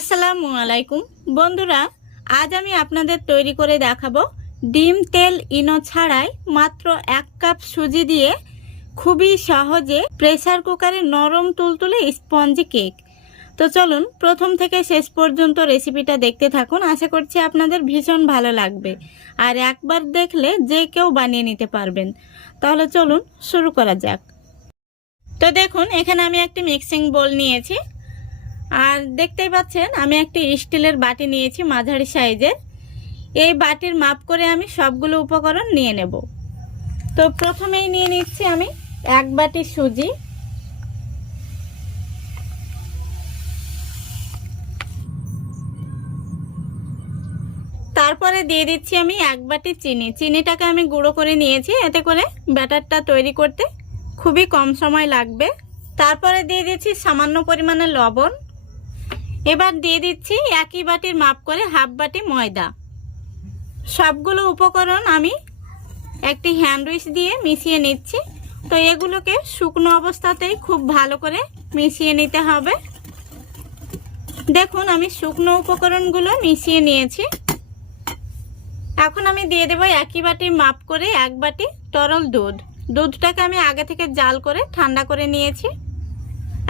আসসালামু আলাইকুম বন্ধুরা, আজ আমি আপনাদের তৈরি করে দেখাবো ডিম তেল ইনো ছাড়াই মাত্র 1 কাপ সুজি দিয়ে খুবই সহজে প্রেসার কুকারে নরম তুলতুলে স্পঞ্জি কেক। তো চলুন প্রথম থেকে শেষ পর্যন্ত রেসিপিটা দেখতে থাকুন। আশা করছি আপনাদের ভীষণ ভালো লাগবে আর একবার দেখলে যে কেউ বানিয়ে নিতে পারবেন। তাহলে চলুন শুরু করা যাক। তো দেখুন এখানে আমি একটি মিক্সিং বোল নিয়েছি আর দেখতেই পাচ্ছেন আমি একটি স্টিলের বাটি নিয়েছি মাঝারি সাইজের। এই বাটির মাপ করে আমি সবগুলো উপকরণ নিয়ে নেব। তো প্রথমেই নিয়ে নিচ্ছি আমি 1 বাটি সুজি, তারপরে দিয়ে দিচ্ছি আমি 1 বাটি চিনি। চিনিটাকে আমি গুঁড়ো করে নিয়েছি, এতে করে ব্যাটারটা তৈরি করতে খুবই কম সময় লাগবে। তারপরে দিয়ে দিচ্ছি সামান্য পরিমাণে লবণ। এবার দিয়ে দিচ্ছি একই বাটির মাপ করে 1/2 বাটি ময়দা। সবগুলো উপকরণ আমি একটি হ্যান্ড উইচ দিয়ে মিশিয়ে নিচ্ছি। তো এগুলোকে শুকনো অবস্থাতেই খুব ভালো করে মিশিয়ে নিতে হবে। দেখুন আমি শুকনো উপকরণগুলো মিশিয়ে নিয়েছি। এখন আমি দিয়ে দেব একই বাটির মাপ করে 1 বাটি তরল দুধ। দুধটাকে আমি আগে থেকে জাল করে ঠান্ডা করে নিয়েছি।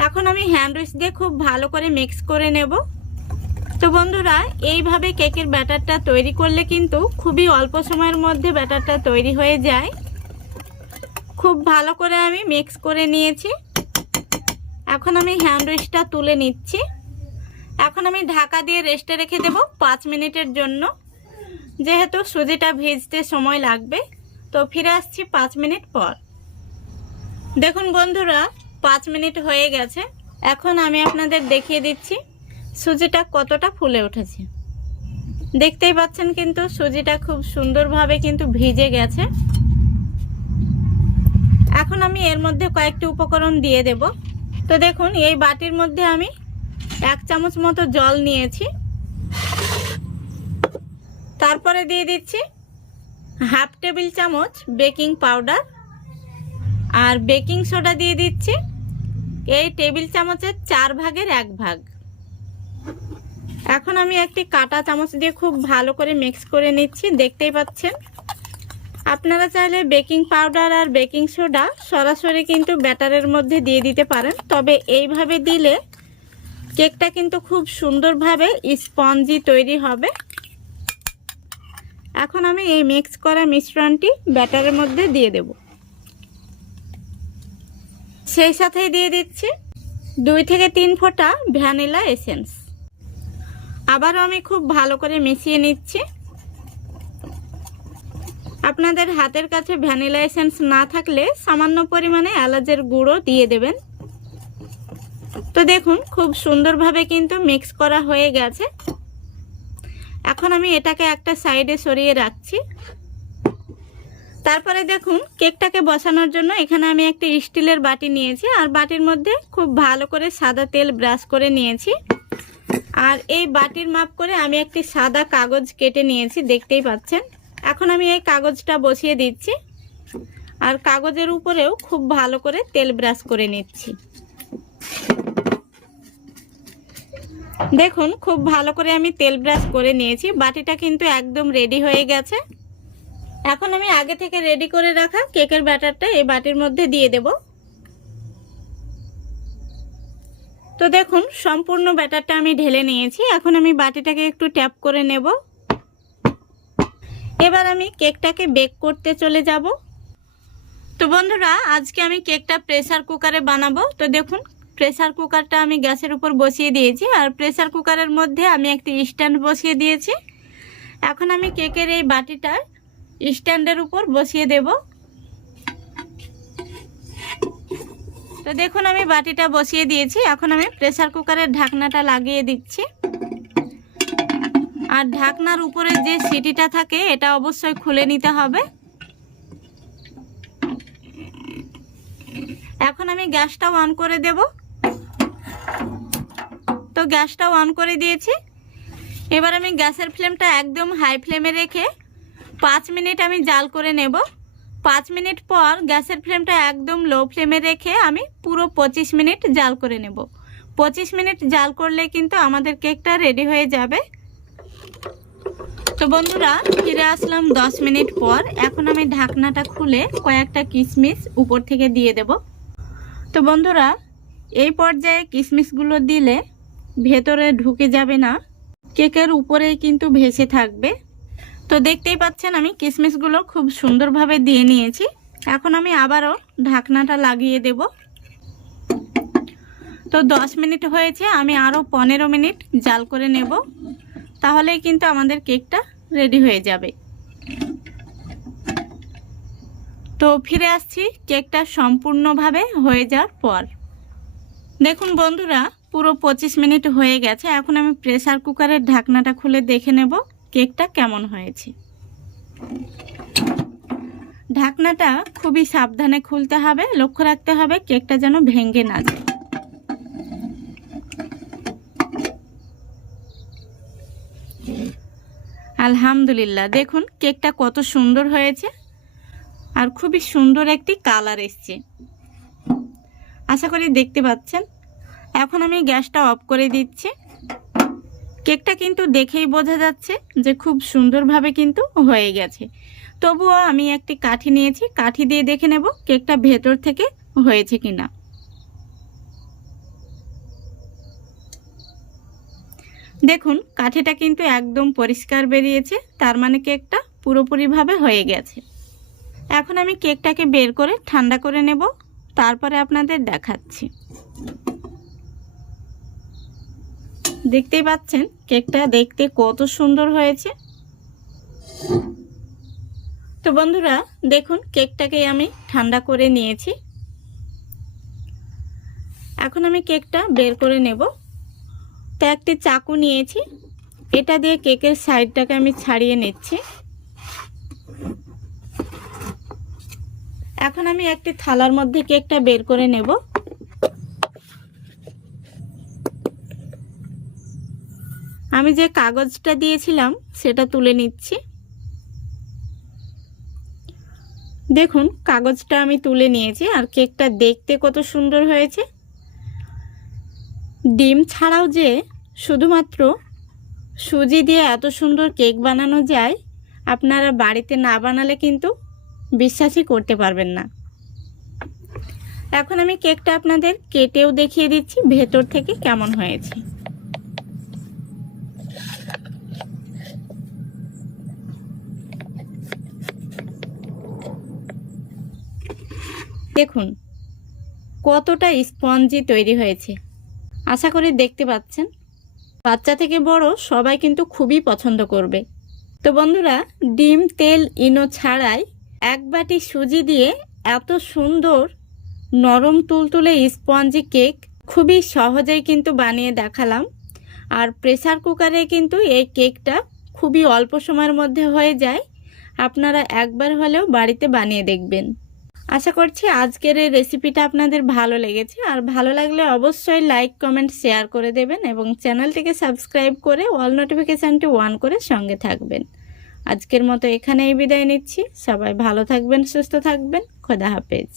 এখন আমি হ্যান্ড উইচ দিয়ে খুব ভালো করে মিক্স করে নেব। তো বন্ধুরা, এইভাবে কেকের ব্যাটারটা তৈরি করলে কিন্তু খুবই অল্প সময়ের মধ্যে ব্যাটারটা তৈরি হয়ে যায়। খুব ভালো করে আমি মিক্স করে নিয়েছি। এখন আমি হ্যান্ড উইচটা তুলে নিচ্ছি। এখন আমি ঢাকা দিয়ে রেস্টে রেখে দেব 5 মিনিটের জন্য, যেহেতু সুজিটা ভিজতে সময় লাগবে। তো ফিরে আসছি 5 মিনিট পর। দেখুন বন্ধুরা, 5 মিনিট হয়ে গেছে। এখন আমি আপনাদের দেখিয়ে দিচ্ছি সুজিটা কতটা ফুলে উঠেছে। দেখতেই পাচ্ছেন কিন্তু সুজিটা খুব সুন্দরভাবে কিন্তু ভিজে গেছে। এখন আমি এর মধ্যে কয়েকটি উপকরণ দিয়ে দেব। তো দেখুন এই বাটির মধ্যে আমি 1 চামচ মতো জল নিয়েছি। তারপরে দিয়ে দিচ্ছি 1/2 টেবিল চামচ বেকিং পাউডার আর বেকিং সোডা দিয়ে দিচ্ছি এই টেবিল চামচের 4 ভাগের 1 ভাগ। এখন আমি একটি কাঁটা চামচ দিয়ে খুব ভালো করে মিক্স করে নিচ্ছি। দেখতেই পাচ্ছেন, আপনারা চাইলে বেকিং পাউডার আর বেকিং সোডা সরাসরি কিন্তু ব্যাটারের মধ্যে দিয়ে দিতে পারেন, তবে এইভাবে দিলে কেকটা কিন্তু খুব সুন্দরভাবে স্পঞ্জি তৈরি হবে। এখন আমি এই মিক্স করা মিশ্রণটি ব্যাটারের মধ্যে দিয়ে দেব। সেই সাথে দিয়ে দিচ্ছি 2 থেকে 3 ফোঁটা ভ্যানিলা এসেন্স। আবারও আমি খুব ভালো করে মিশিয়ে নিচ্ছি। আপনাদের হাতের কাছে ভ্যানিলা এসেন্স না থাকলে সামান্য পরিমাণে এলাচের গুঁড়ো দিয়ে দেবেন। তো দেখুন খুব সুন্দরভাবে কিন্তু মিক্স করা হয়ে গেছে। এখন আমি এটাকে একটা সাইডে সরিয়ে রাখছি। তারপরে দেখুন কেকটাকে বসানোর জন্য এখানে আমি একটা স্টিলের বাটি নিয়েছি আর বাটির মধ্যে খুব ভালো করে সাদা তেল ব্রাশ করে নিয়েছি। আর এই বাটির মাপ করে আমি একটি সাদা কাগজ কেটে নিয়েছি, দেখতেই পাচ্ছেন। এখন আমি এই কাগজটা বসিয়ে দিচ্ছি আর কাগজের উপরেও খুব ভালো করে তেল ব্রাশ করে নিচ্ছি। দেখুন খুব ভালো করে আমি তেল ব্রাশ করে নিয়েছি। বাটিটা কিন্তু একদম রেডি হয়ে গেছে। এখন আমি আগে থেকে রেডি করে রাখা কেকের ব্যাটারটা এই বাটির মধ্যে দিয়ে দেব। তো দেখুন সম্পূর্ণ ব্যাটারটা আমি ঢেলে নিয়েছি। এখন আমি বাটিটাকে একটু ট্যাপ করে নেব। এবার আমি কেকটাকে বেক করতে চলে যাব। তো বন্ধুরা, আজকে আমি কেকটা প্রেসার কুকারে বানাবো। তো দেখুন প্রেসার কুকারটা আমি গ্যাসের উপর বসিয়ে দিয়েছি আর প্রেসার কুকারের মধ্যে আমি একটি স্ট্যান্ড বসিয়ে দিয়েছি। এখন আমি কেকের এই বাটিটা স্ট্যান্ডের উপর বসিয়ে দেব। তো দেখুন আমি বাটিটা বসিয়ে দিয়েছি। এখন আমি প্রেসার কুকারের ঢাকনাটা লাগিয়ে দিচ্ছি। আর ঢাকনার উপরে যে সিটিটা থাকে এটা অবশ্যই খুলে নিতে হবে। এখন আমি গ্যাসটাও অন করে দেব। তো গ্যাসটাও অন করে দিয়েছি। এবার আমি গ্যাসের ফ্লেমটা একদম হাই ফ্লেমে রেখে 5 মিনিট আমি জাল করে নেব। 5 মিনিট পর গ্যাসের ফ্লেমটা একদম লো ফ্লেমে রেখে আমি পুরো 25 মিনিট জাল করে নেব। 25 মিনিট জাল করলে কিন্তু আমাদের কেকটা রেডি হয়ে যাবে। তো বন্ধুরা ফিরে আসলাম 10 মিনিট পর। এখন আমি ঢাকনাটা খুলে কয়েকটা কিশমিশ উপর থেকে দিয়ে দেব। তো বন্ধুরা এই পর্যায়ে কিশমিশগুলো দিলে ভেতরে ঢুকে যাবে না, কেকের উপরেই কিন্তু ভেসে থাকবে। তো দেখতেই পাচ্ছেন আমি কিশমিশগুলো খুব সুন্দরভাবে দিয়ে নিয়েছি। এখন আমি আবারও ঢাকনাটা লাগিয়ে দেব। তো 10 মিনিট হয়েছে, আমি আরও 15 মিনিট জাল করে নেব, তাহলেই কিন্তু আমাদের কেকটা রেডি হয়ে যাবে। তো ফিরে আসছি কেকটা সম্পূর্ণভাবে হয়ে যাওয়ার পর। দেখুন বন্ধুরা পুরো 25 মিনিট হয়ে গেছে। এখন আমি প্রেসার কুকারের ঢাকনাটা খুলে দেখে নেব কেকটা কেমন হয়েছে। ঢাকনাটা খুবই সাবধানে খুলতে হবে, লক্ষ্য রাখতে হবে কেকটা যেন ভেঙে না যায়। আলহামদুলিল্লাহ, দেখুন কেকটা কত সুন্দর হয়েছে আর খুবই সুন্দর একটি কালার এসছে, আশা করি দেখতে পাচ্ছেন। এখন আমি গ্যাসটা অফ করে দিচ্ছি। কেকটা কিন্তু দেখেই বোঝা যাচ্ছে যে খুব সুন্দরভাবে কিন্তু হয়ে গেছে। তবুও আমি একটি কাঠি নিয়েছি, কাঠি দিয়ে দেখে নেব কেকটা ভেতর থেকে হয়েছে কিনা। দেখুন কাঠিটা কিন্তু একদম পরিষ্কার বেরিয়েছে, তার মানে কেকটা পুরোপুরিভাবে হয়ে গেছে। এখন আমি কেকটাকে বের করে ঠান্ডা করে নেব, তারপরে আপনাদের দেখাচ্ছি। দেখতেই পাচ্ছেন কেকটা দেখতে কত সুন্দর হয়েছে। তো বন্ধুরা দেখুন কেকটাকে আমি ঠান্ডা করে নিয়েছি। এখন আমি কেকটা বের করে নেব। তো একটি চাকু নিয়েছি, এটা দিয়ে কেকের সাইডটাকে আমি ছাড়িয়ে নিচ্ছি। এখন আমি একটি থালার মধ্যে কেকটা বের করে নেব। আমি যে কাগজটা দিয়েছিলাম সেটা তুলে নিচ্ছি। দেখুন কাগজটা আমি তুলে নিয়েছি আর কেকটা দেখতে কত সুন্দর হয়েছে। ডিম ছাড়াও যে শুধুমাত্র সুজি দিয়ে এত সুন্দর কেক বানানো যায়, আপনারা বাড়িতে না বানালে কিন্তু বিশ্বাসই করতে পারবেন না। এখন আমি কেকটা আপনাদের কেটেও দেখিয়ে দিচ্ছি ভেতর থেকে কেমন হয়েছে। দেখুন কতটা স্পঞ্জি তৈরি হয়েছে, আশা করি দেখতে পাচ্ছেন। বাচ্চা থেকে বড় সবাই কিন্তু খুবই পছন্দ করবে। তো বন্ধুরা ডিম তেল ইনো ছাড়াই এক বাটি সুজি দিয়ে এত সুন্দর নরম তুলতুলে স্পঞ্জি কেক খুবই সহজেই কিন্তু বানিয়ে দেখালাম। আর প্রেসার কুকারে কিন্তু এই কেকটা খুবই অল্প সময়ের মধ্যে হয়ে যায়। আপনারা একবার হলেও বাড়িতে বানিয়ে দেখবেন। আশা করছি আজকের এই রেসিপিটা আপনাদের ভালো লেগেছে, আর ভালো লাগলে অবশ্যই লাইক কমেন্ট শেয়ার করে দেবেন এবং চ্যানেলটিকে সাবস্ক্রাইব করে অল নোটিফিকেশানটি অন করে সঙ্গে থাকবেন। আজকের মতো এখানেই বিদায় নিচ্ছি। সবাই ভালো থাকবেন, সুস্থ থাকবেন। খোদা হাফেজ।